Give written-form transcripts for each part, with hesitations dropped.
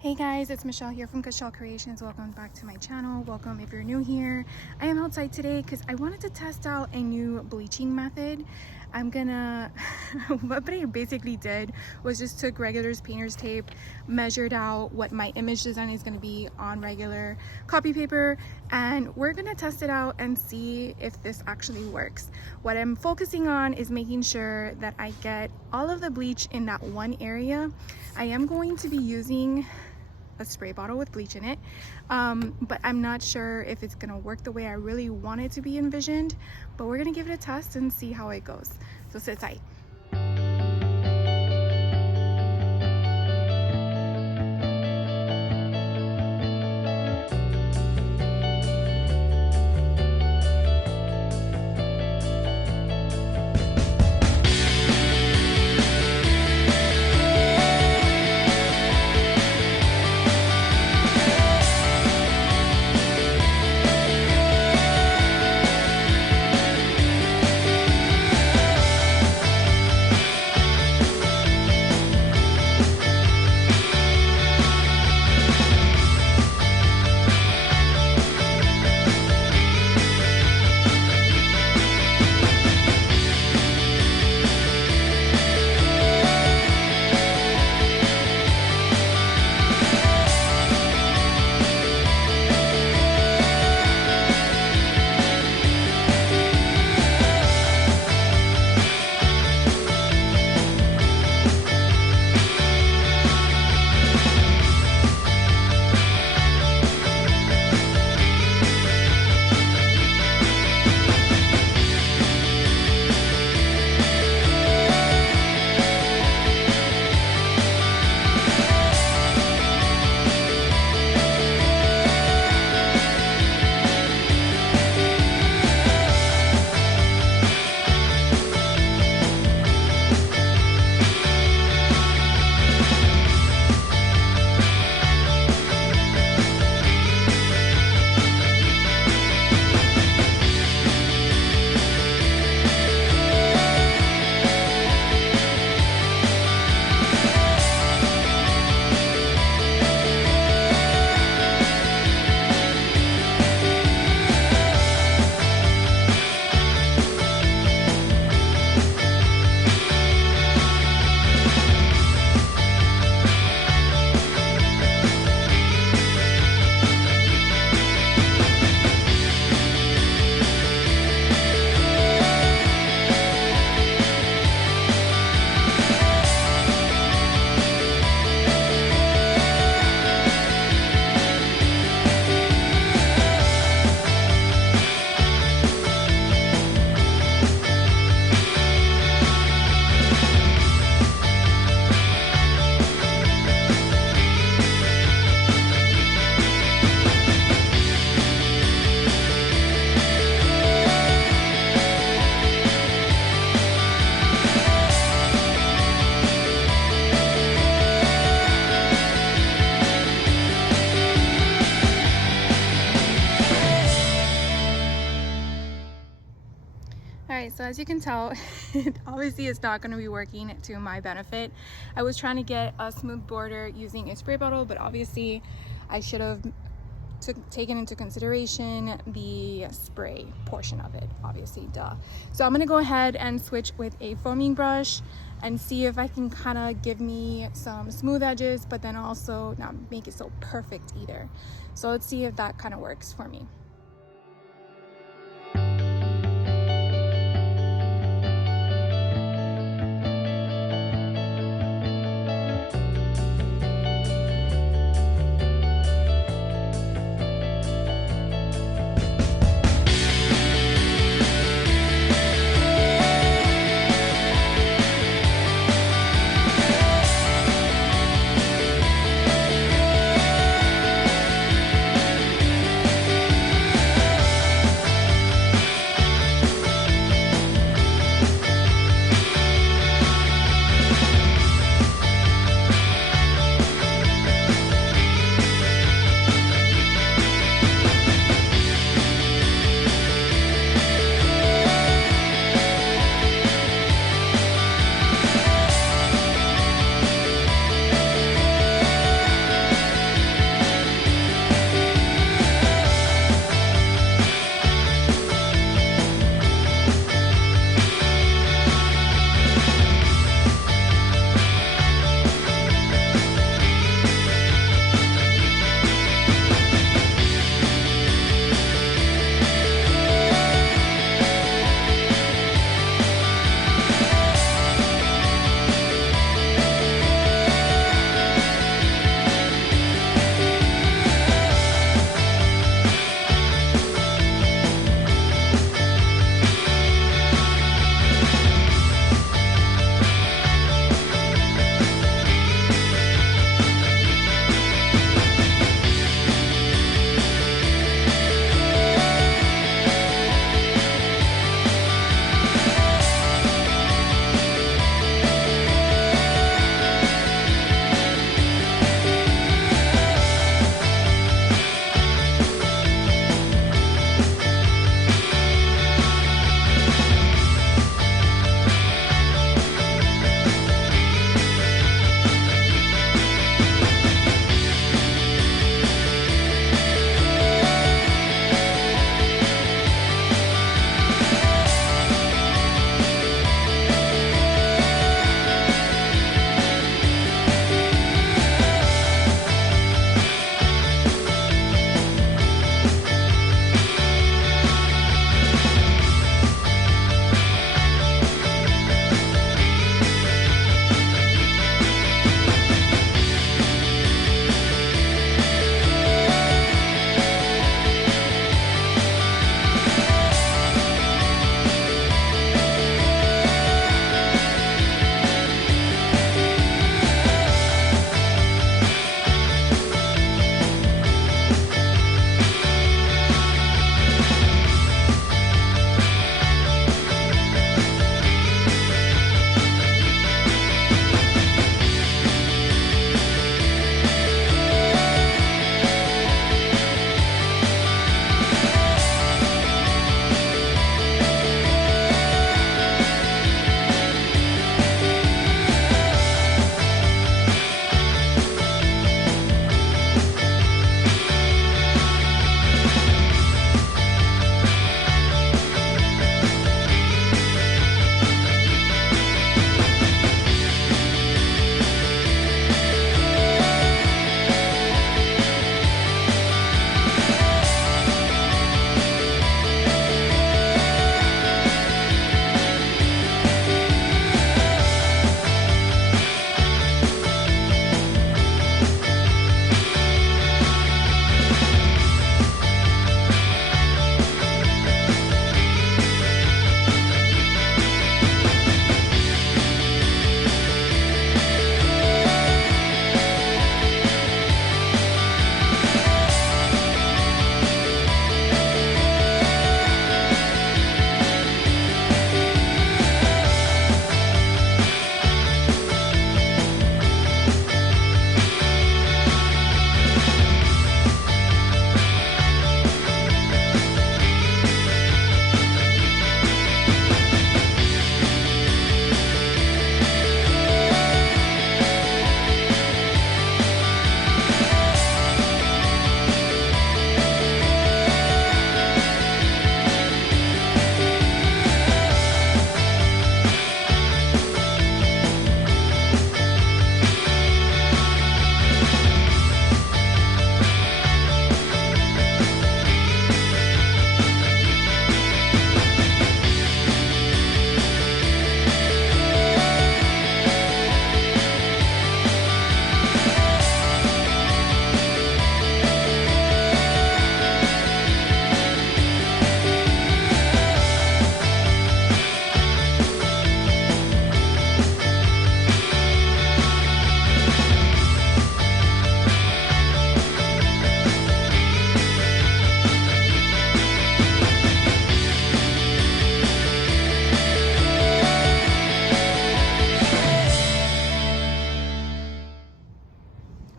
Hey guys, it's Michelle here from Michelle Creations. Welcome back to my channel. Welcome if you're new here. I am outside today because I wanted to test out a new bleaching method. What I basically did was just took regular painter's tape, measured out what my image design is going to be on regular copy paper, and we're going to test it out and see if this actually works. What I'm focusing on is making sure that I get all of the bleach in that one area. I am going to be using a spray bottle with bleach in it, but I'm not sure if it's gonna work the way I really want it to be envisioned, but we're gonna give it a test and see how it goes. So sit tight. Alright, so as you can tell, obviously it's not going to be working to my benefit. I was trying to get a smooth border using a spray bottle, but obviously I should have taken into consideration the spray portion of it, obviously, duh. So I'm going to go ahead and switch with a foaming brush and see if I can kind of give me some smooth edges, but then also not make it so perfect either. So let's see if that kind of works for me.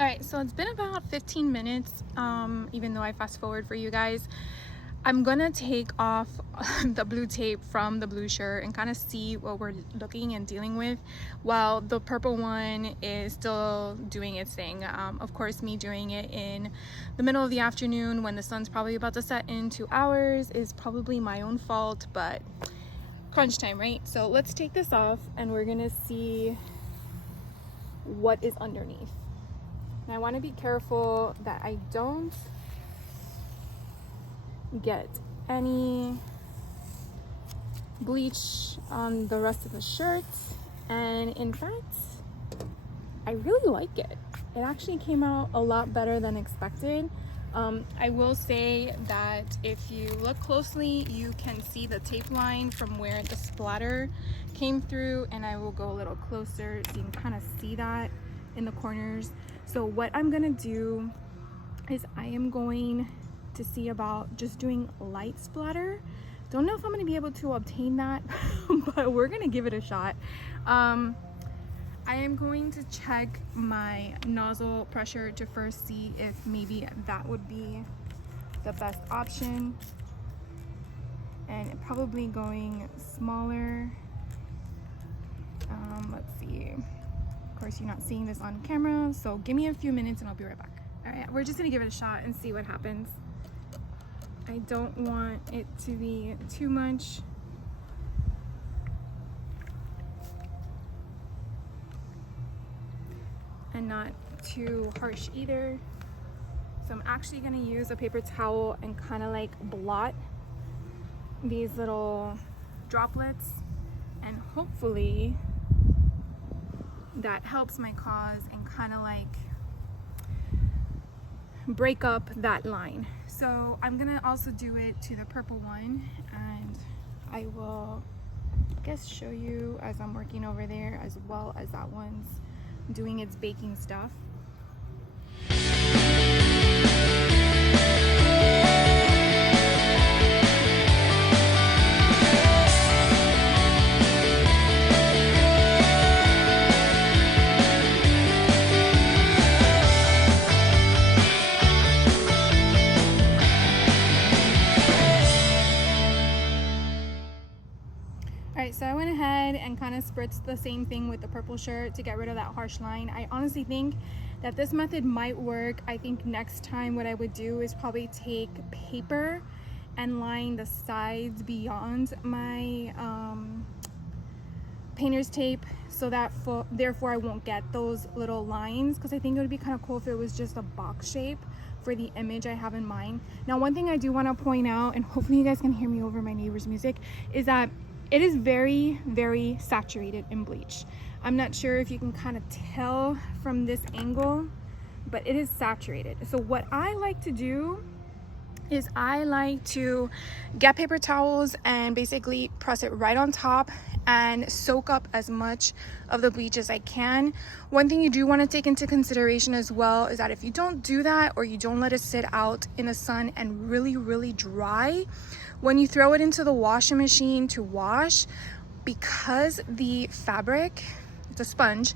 Alright, so it's been about 15 minutes, even though I fast forward for you guys. I'm gonna take off the blue tape from the blue shirt and kind of see what we're looking and dealing with while the purple one is still doing its thing. Of course, me doing it in the middle of the afternoon when the sun's probably about to set in 2 hours is probably my own fault, but crunch time, right? So let's take this off and we're gonna see what is underneath. And I want to be careful that I don't get any bleach on the rest of the shirt. And in fact, I really like it. It actually came out a lot better than expected. I will say that if you look closely, you can see the tape line from where the splatter came through, and I will go a little closer so you can kind of see that in the corners. So what I'm gonna do is I am going to see about just doing light splatter. Don't know if I'm gonna be able to obtain that, but we're gonna give it a shot. I am going to check my nozzle pressure to first see if maybe that would be the best option, and probably going smaller. Let's see. Of course, you're not seeing this on camera, so give me a few minutes and I'll be right back. All right, we're just gonna give it a shot and see what happens. I don't want it to be too much. And not too harsh either. So I'm actually gonna use a paper towel and kind of like blot these little droplets, and hopefully that helps my cause and kind of like break up that line. So I'm gonna also do it to the purple one, and I will, I guess, show you as I'm working over there as well as that one's doing its baking stuff. Alright, so I went ahead and kind of spritzed the same thing with the purple shirt to get rid of that harsh line. I honestly think that this method might work. I think next time what I would do is probably take paper and line the sides beyond my painter's tape, so that therefore I won't get those little lines, because I think it would be kind of cool if it was just a box shape for the image I have in mind. Now, one thing I do want to point out, and hopefully you guys can hear me over my neighbor's music, is that it is very, very saturated in bleach. I'm not sure if you can kind of tell from this angle, but it is saturated. So what I like to do is I like to get paper towels and basically press it right on top and soak up as much of the bleach as I can. One thing you do want to take into consideration as well is that if you don't do that, or you don't let it sit out in the sun and really, really dry, when you throw it into the washing machine to wash, because the fabric, it's a sponge,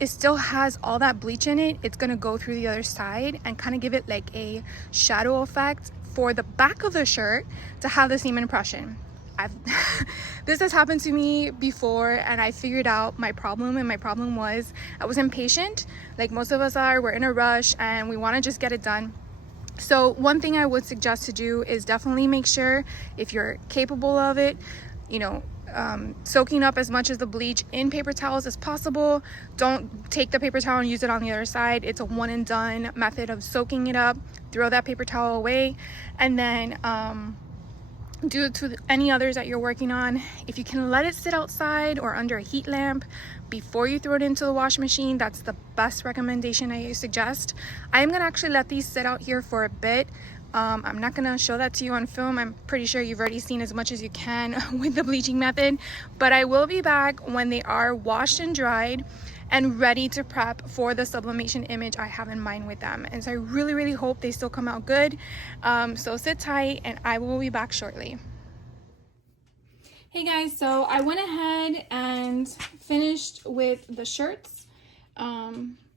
it still has all that bleach in it, it's gonna go through the other side and kind of give it like a shadow effect for the back of the shirt to have the same impression. This has happened to me before, and I figured out my problem, and my problem was I was impatient, like most of us are. We're in a rush and we want to just get it done. So one thing I would suggest to do is definitely make sure, if you're capable of it, you know, soaking up as much of the bleach in paper towels as possible. Don't take the paper towel and use it on the other side. It's a one and done method of soaking it up. Throw that paper towel away, and then do it to any others that you're working on. If you can let it sit outside or under a heat lamp before you throw it into the washing machine, that's the best recommendation I suggest. I am gonna actually let these sit out here for a bit. I'm not gonna show that to you on film. I'm pretty sure you've already seen as much as you can with the bleaching method, but I will be back when they are washed and dried and ready to prep for the sublimation image I have in mind with them. And so I really, really hope they still come out good. So sit tight and I will be back shortly. Hey guys, so I went ahead and finished with the shirts.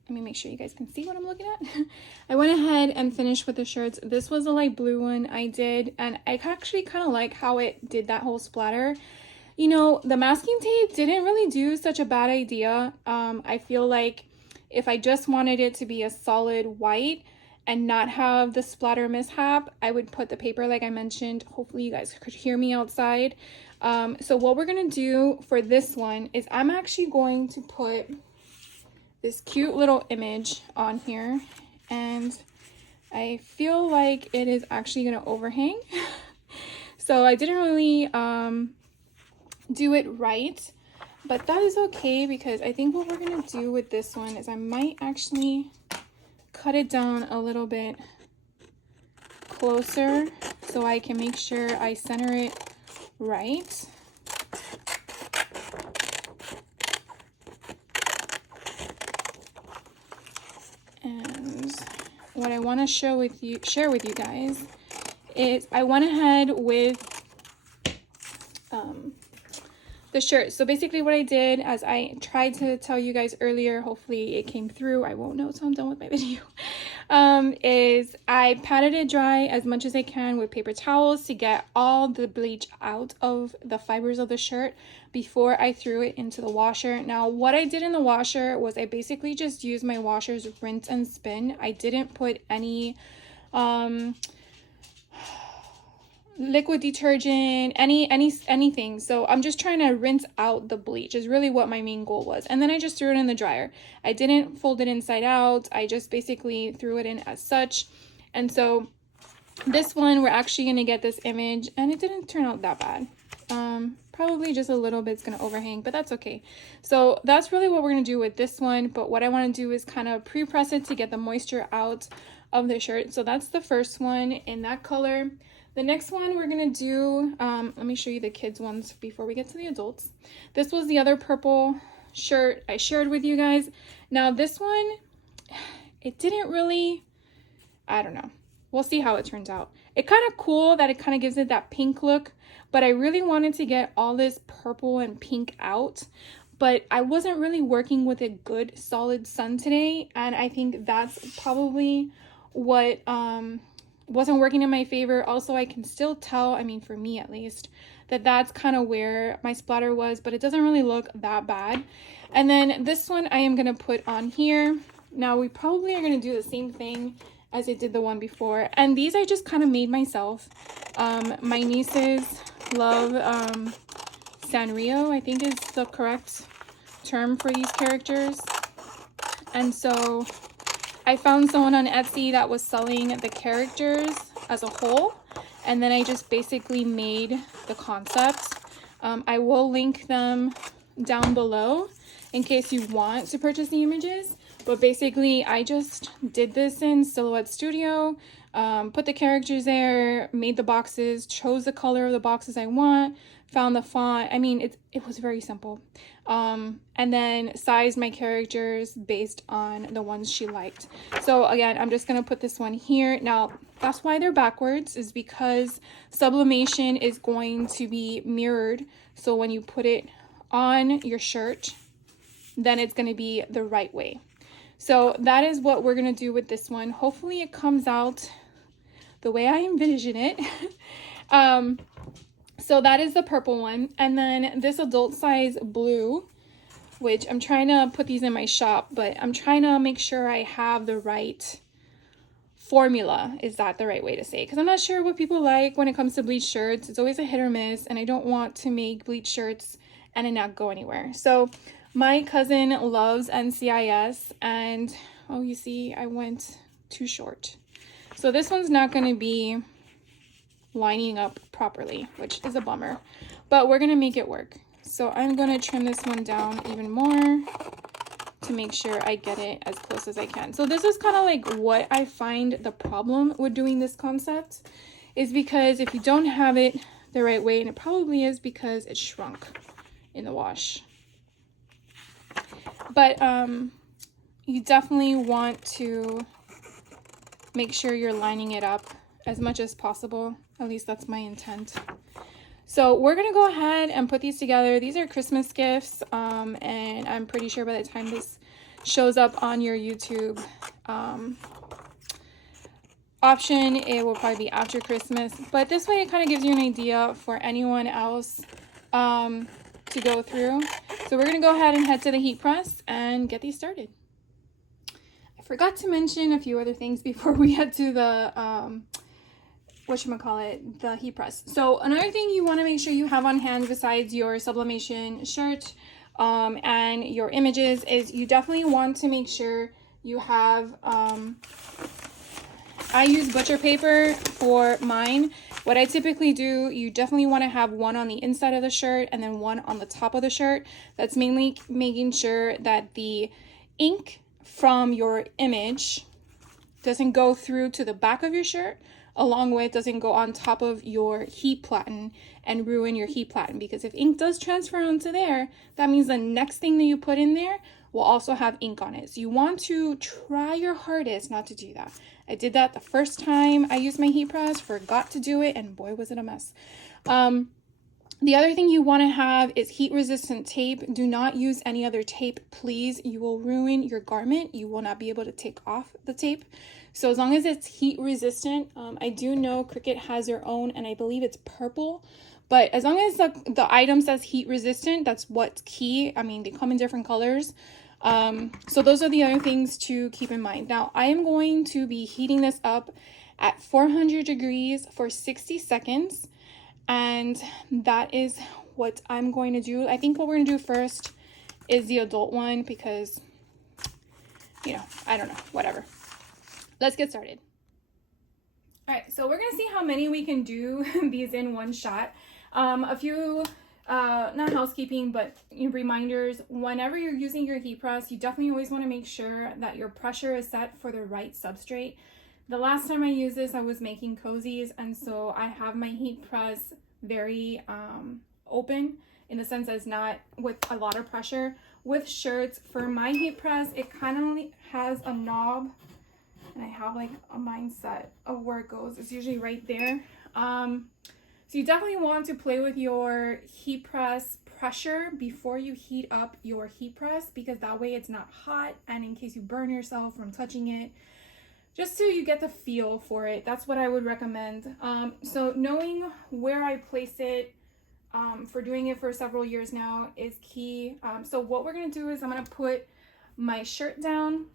let me make sure you guys can see what I'm looking at. I went ahead and finished with the shirts. This was a light blue one I did, and I actually kind of like how it did that whole splatter. You know, the masking tape didn't really do such a bad idea. I feel like if I just wanted it to be a solid white and not have the splatter mishap, I would put the paper like I mentioned. Hopefully you guys could hear me outside. So what we're gonna do for this one is I'm actually going to put this cute little image on here, and I feel like it is actually gonna overhang. So I didn't really do it right, but that is okay, because I think what we're gonna do with this one is I might actually cut it down a little bit closer so I can make sure I center it right. And what I want to share with you guys is I went ahead with the shirt. So basically what I did, as I tried to tell you guys earlier, hopefully it came through, I won't know until I'm done with my video, is I patted it dry as much as I can with paper towels to get all the bleach out of the fibers of the shirt before I threw it into the washer. Now what I did in the washer was I basically just used my washer's rinse and spin. I didn't put any liquid detergent, anything. So I'm just trying to rinse out the bleach is really what my main goal was. And then I just threw it in the dryer. I didn't fold it inside out. I just basically threw it in as such. And so this one, we're actually going to get this image, and it didn't turn out that bad. Probably just a little bit's going to overhang, but that's okay. So that's really what we're going to do with this one. But what I want to do is kind of pre-press it to get the moisture out of the shirt. So that's the first one in that color. The next one we're gonna do, let me show you the kids ones before we get to the adults. This was the other purple shirt I shared with you guys. Now this one, it didn't really, I don't know. We'll see how it turns out. It's kind of cool that it kind of gives it that pink look, but I really wanted to get all this purple and pink out. But I wasn't really working with a good solid sun today, and I think that's probably what wasn't working in my favor. Also, I can still tell, I mean for me at least, that that's kind of where my splatter was, but it doesn't really look that bad. And then this one I am going to put on here. Now we probably are going to do the same thing as I did the one before, and these I just kind of made myself. My nieces love Sanrio, I think is the correct term for these characters. And so I found someone on Etsy that was selling the characters as a whole, and then I just basically made the concept. I will link them down below in case you want to purchase the images, but basically I just did this in Silhouette Studio, put the characters there, made the boxes, chose the color of the boxes I want, found the font. I mean, it was very simple. And then sized my characters based on the ones she liked. So again, I'm just going to put this one here. Now, that's why they're backwards, is because sublimation is going to be mirrored. So when you put it on your shirt, then it's going to be the right way. So that is what we're going to do with this one. Hopefully it comes out the way I envision it. So that is the purple one. And then this adult size blue, which I'm trying to put these in my shop, but I'm trying to make sure I have the right formula. Is that the right way to say? Because I'm not sure what people like when it comes to bleach shirts. It's always a hit or miss, and I don't want to make bleach shirts and it not go anywhere. So my cousin loves NCIS, and oh, you see, I went too short. So this one's not going to be lining up properly, which is a bummer, but we're going to make it work. So I'm going to trim this one down even more to make sure I get it as close as I can. So this is kind of like what I find the problem with doing this concept is, because if you don't have it the right way, and it probably is because it shrunk in the wash, but you definitely want to make sure you're lining it up as much as possible. At least that's my intent. So we're gonna go ahead and put these together. These are Christmas gifts, and I'm pretty sure by the time this shows up on your YouTube option, it will probably be after Christmas. But this way it kind of gives you an idea for anyone else to go through. So we're going to go ahead and head to the heat press and get these started. I forgot to mention a few other things before we head to the the heat press. So another thing you want to make sure you have on hand besides your sublimation shirt and your images is you definitely want to make sure you have I use butcher paper for mine. What I typically do, you definitely want to have one on the inside of the shirt and then one on the top of the shirt. That's mainly making sure that the ink from your image doesn't go through to the back of your shirt, along with doesn't go on top of your heat platen and ruin your heat platen, because if ink does transfer onto there, that means the next thing that you put in there will also have ink on it. So you want to try your hardest not to do that. I did that the first time I used my heat press, forgot to do it, and boy was it a mess. The other thing you want to have is heat resistant tape. Do not use any other tape, please. You will ruin your garment. You will not be able to take off the tape. So as long as it's heat resistant, I do know Cricut has their own, and I believe it's purple. But as long as the item says heat resistant, that's what's key. I mean, they come in different colors. So those are the other things to keep in mind. Now, I am going to be heating this up at 400 degrees for 60 seconds. And that is what I'm going to do. I think what we're going to do first is the adult one because, you know, I don't know, whatever. Let's get started. All right, so we're going to see how many we can do these in one shot. A few, not housekeeping, but reminders. Whenever you're using your heat press, you definitely always want to make sure that your pressure is set for the right substrate. The last time I used this, I was making cozies, and so I have my heat press very open in the sense that it's not with a lot of pressure. With shirts, for my heat press, it kind of has a knob, and I have like a mindset of where it goes. It's usually right there. So you definitely want to play with your heat press pressure before you heat up your heat press, because that way it's not hot, and in case you burn yourself from touching it, just so you get the feel for it. That's what I would recommend. So knowing where I place it for doing it for several years now is key. So what we're going to do is I'm going to put my shirt down.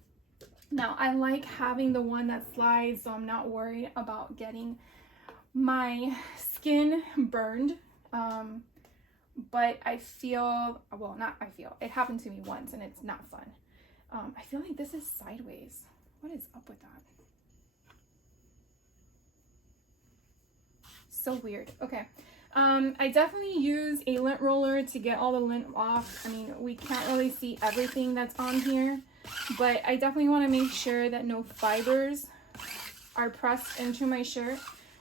Now, I like having the one that slides, so I'm not worried about getting my skin burned. But I feel, well, not I feel, it happened to me once and it's not fun. I feel like this is sideways. What is up with that? So weird. Okay. I definitely use a lint roller to get all the lint off. I mean, we can't really see everything that's on here, but I definitely want to make sure that no fibers are pressed into my shirt.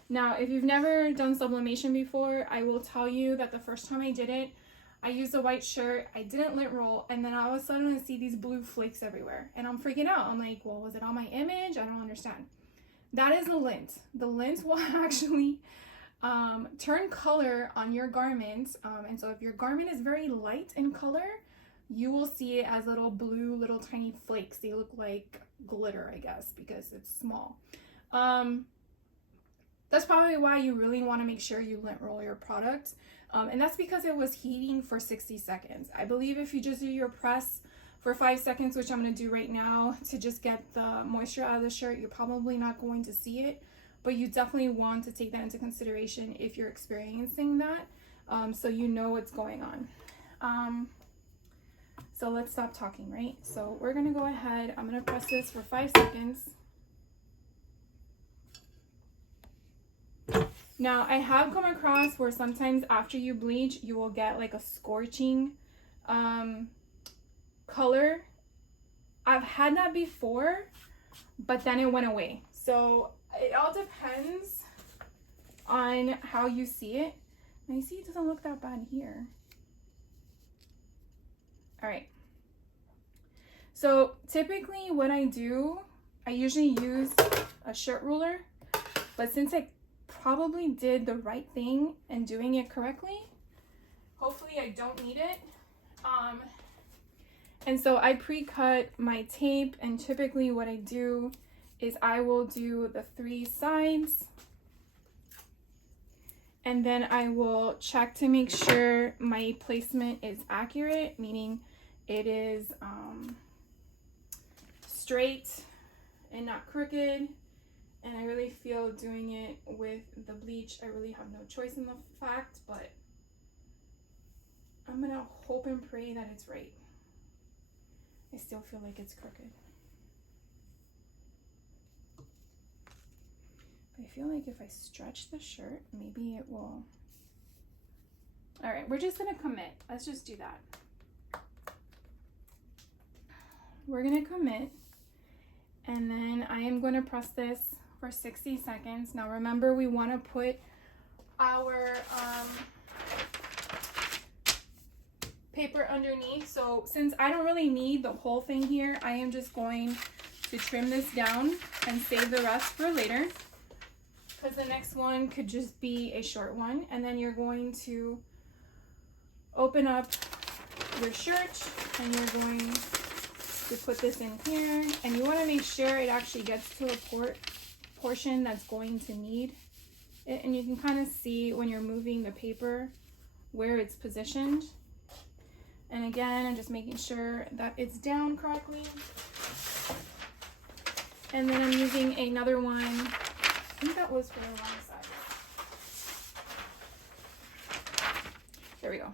Now, if you've never done sublimation before, I will tell you that the first time I did it, I used a white shirt, I didn't lint roll, and then all of a sudden I see these blue flakes everywhere, and I'm freaking out. I'm like, well, was it on my image? I don't understand. That is the lint. The lint will actually turn color on your garment, and so if your garment is very light in color, you will see it as little blue, little tiny flakes. They look like glitter, I guess, because it's small. That's probably why you really want to make sure you lint roll your product, and that's because it was heating for 60 seconds. I believe if you just do your press for 5 seconds, which I'm going to do right now to just get the moisture out of the shirt, you're probably not going to see it. But you definitely want to take that into consideration if you're experiencing that, so you know what's going on. So let's stop talking, right? So we're gonna go ahead, I'm gonna press this for 5 seconds. Now, I have come across where sometimes after you bleach, you will get like a scorching color. I've had that before, but then it went away. So it all depends on how you see it. Now you see it doesn't look that bad here. All right. So typically what I do, I usually use a shirt ruler, but since I probably did the right thing and doing it correctly, hopefully I don't need it. And so I pre-cut my tape, and typically what I do is I will do the 3 sides, and then I will check to make sure my placement is accurate, meaning it is straight and not crooked. And I really feel doing it with the bleach, I really have no choice in the fact, but I'm gonna hope and pray that it's right. I still feel like it's crooked. But I feel like if I stretch the shirt, maybe it will. All right, we're just gonna commit. Let's just do that. We're gonna commit, and then I am gonna press this for 60 seconds. Now remember, we wanna put our paper underneath. So since I don't really need the whole thing here, I am just going to trim this down and save the rest for later, because the next one could just be a short one. And then you're going to open up your shirt and you're going to put this in here, and you want to make sure it actually gets to a portion that's going to need it. And you can kind of see when you're moving the paper where it's positioned. And again, I'm just making sure that it's down correctly. And then I'm using another one. I think that was for the wrong side. There we go.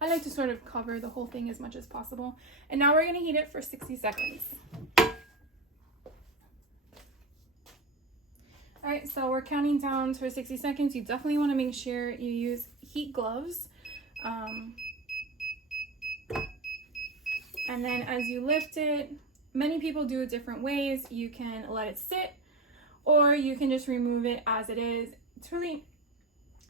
I like to sort of cover the whole thing as much as possible. And now we're gonna heat it for 60 seconds. All right, so we're counting down for 60 seconds. You definitely wanna make sure you use heat gloves. And then as you lift it, many people do it different ways. You can let it sit, or you can just remove it as it is. It's really,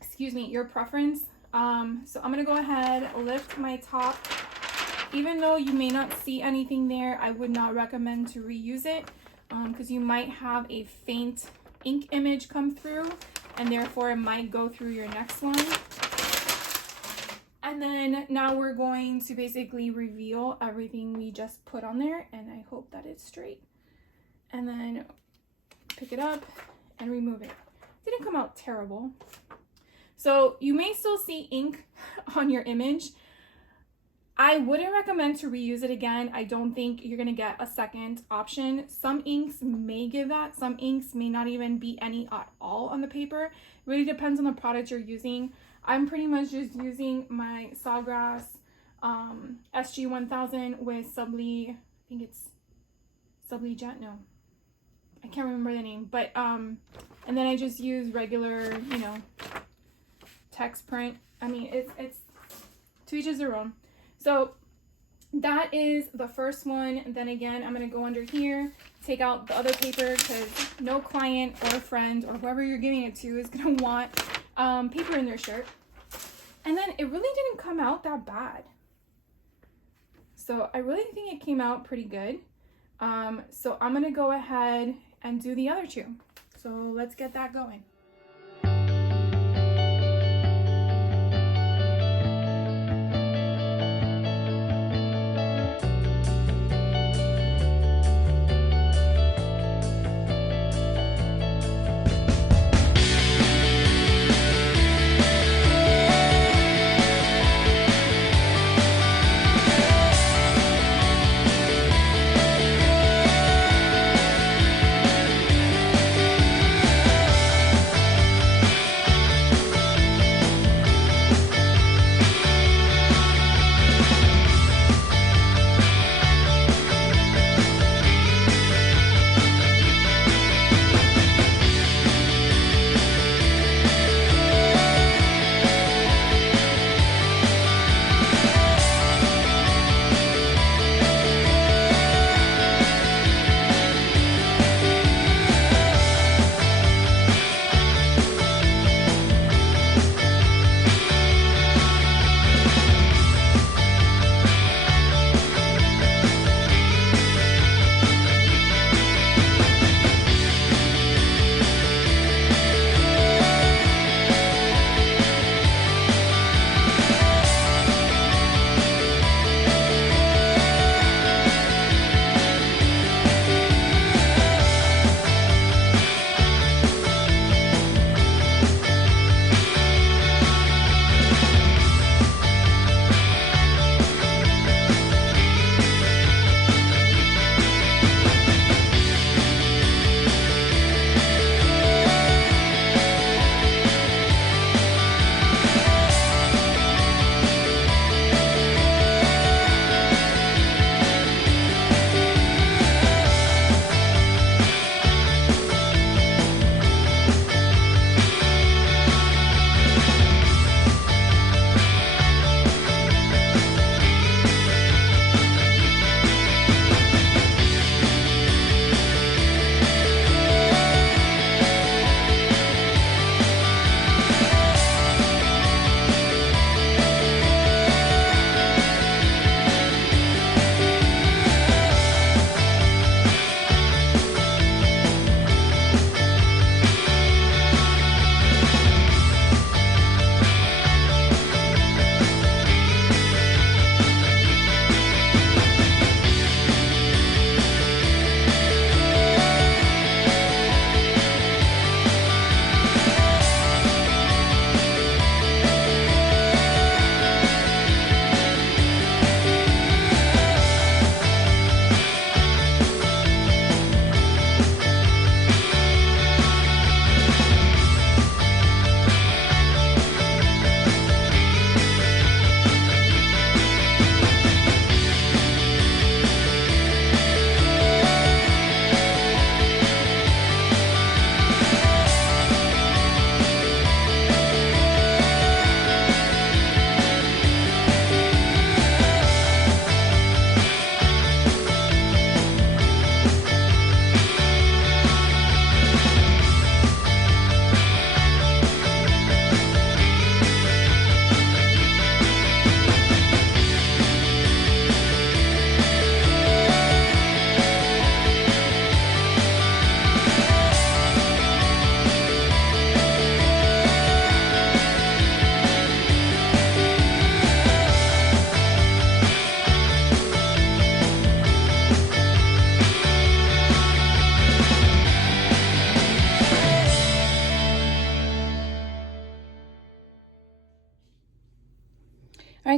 excuse me, your preference. So I'm gonna go ahead, lift my top. Even though you may not see anything there, I would not recommend to reuse it, because you might have a faint ink image come through, and therefore it might go through your next one. And then now we're going to basically reveal everything we just put on there, and I hope that it's straight. And then pick it up and remove it. Didn't come out terrible. So you may still see ink on your image. I wouldn't recommend to reuse it again. I don't think you're gonna get a second option. Some inks may give that. Some inks may not even be any at all on the paper. It really depends on the product you're using. I'm pretty much just using my Sawgrass SG1000 with I think it's Sublimating, no, I can't remember the name, but and then I just use regular, you know, text print. I mean, it's to each his own. So that is the first one. And then again, I'm gonna go under here, take out the other paper, because no client or friend or whoever you're giving it to is gonna want paper in their shirt. And then it really didn't come out that bad. So I really think it came out pretty good. So I'm gonna go ahead and do the other two. So let's get that going.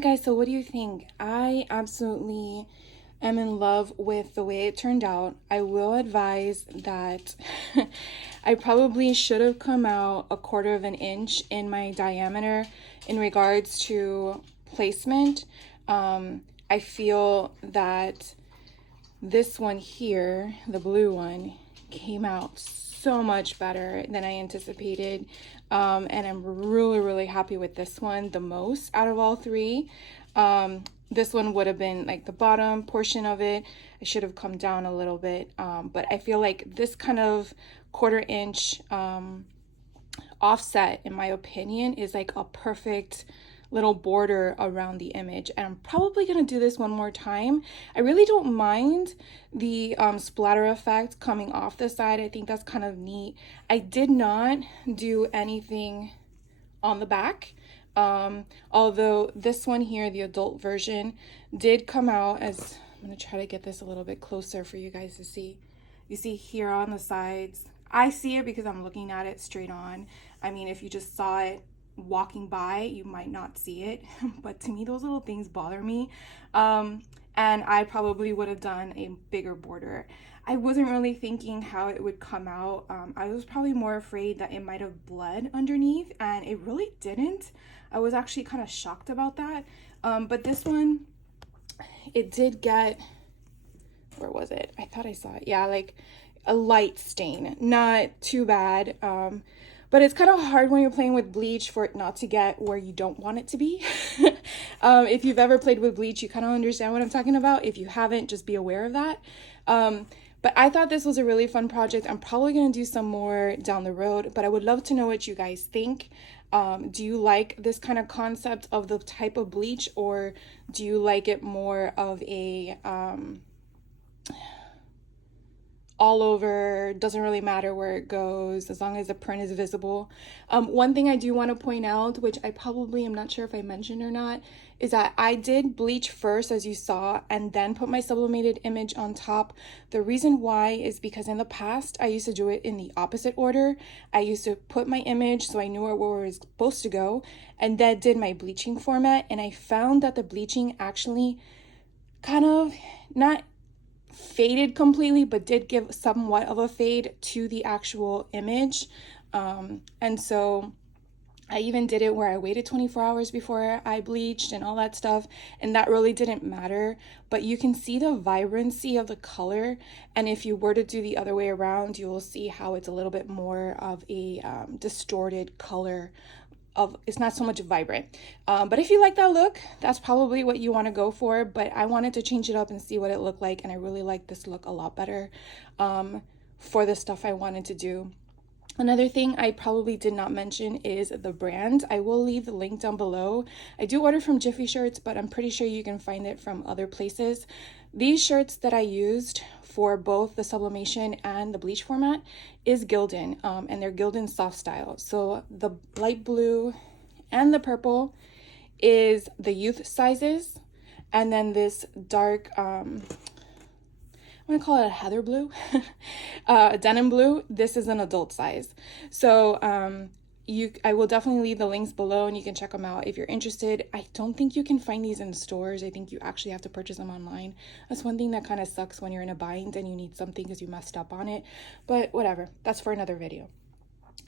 right, guys, so what do you think? I absolutely am in love with the way it turned out. I will advise that I probably should have come out 1/4 of an inch in my diameter in regards to placement. I feel that this one here, the blue one, came out so much better than I anticipated. And I'm really happy with this one the most out of all three. This one would have been like the bottom portion of it. I should have come down a little bit. But I feel like this kind of 1/4 inch offset, in my opinion, is like a perfect little border around the image. And I'm probably gonna do this one more time. I really don't mind the splatter effect coming off the side. I think that's kind of neat. I did not do anything on the back, although this one here, the adult version, did come out as, I'm gonna try to get this a little bit closer for you guys to see. You see here on the sides, I see it because I'm looking at it straight on. I mean, if you just saw it walking by, you might not see it, but to me those little things bother me. And I probably would have done a bigger border. I wasn't really thinking how it would come out. I was probably more afraid that it might have bled underneath, and it really didn't. I was actually kind of shocked about that. But this one, it did get, where was it? I thought I saw it. Yeah, like a light stain, not too bad. But it's kind of hard when you're playing with bleach for it not to get where you don't want it to be. If you've ever played with bleach, you kind of understand what I'm talking about. If you haven't, just be aware of that. But I thought this was a really fun project. I'm probably going to do some more down the road, but I would love to know what you guys think. Do you like this kind of concept of the type of bleach, or do you like it more of a all over, doesn't really matter where it goes as long as the print is visible? One thing I do want to point out, which I probably am not sure if I mentioned or not, is that I did bleach first, as you saw, and then put my sublimated image on top. The reason why is because in the past I used to do it in the opposite order. I used to put my image so I knew where it was supposed to go, and then did my bleaching format, and I found that the bleaching actually kind of not faded completely, but did give somewhat of a fade to the actual image. And so I even did it where I waited 24 hours before I bleached and all that stuff, and that really didn't matter. But you can see the vibrancy of the color, and if you were to do the other way around, you will see how it's a little bit more of a distorted color. It's not so much vibrant, but if you like that look, that's probably what you want to go for. But I wanted to change it up and see what it looked like, and I really like this look a lot better for the stuff I wanted to do. Another thing I probably did not mention is the brand. I will leave the link down below. I do order from Jiffy Shirts, but I'm pretty sure you can find it from other places. These shirts that I used for both the sublimation and the bleach format is Gildan, and they're Gildan soft style. So the light blue and the purple is the youth sizes, and then this dark, I'm gonna call it a heather blue, denim blue, this is an adult size. So I will definitely leave the links below, and you can check them out if you're interested. I don't think you can find these in stores. I think you actually have to purchase them online. That's one thing that kind of sucks when you're in a bind and you need something because you messed up on it, but whatever, that's for another video.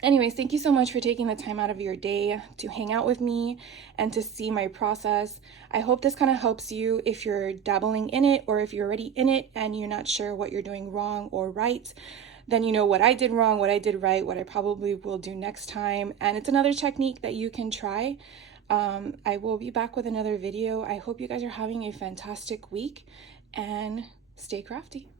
Anyways, thank you so much for taking the time out of your day to hang out with me and to see my process. I hope this kind of helps you if you're dabbling in it, or if you're already in it and you're not sure what you're doing wrong or right. Then you know what I did wrong, what I did right, what I probably will do next time. And it's another technique that you can try. I will be back with another video. I hope you guys are having a fantastic week, and stay crafty.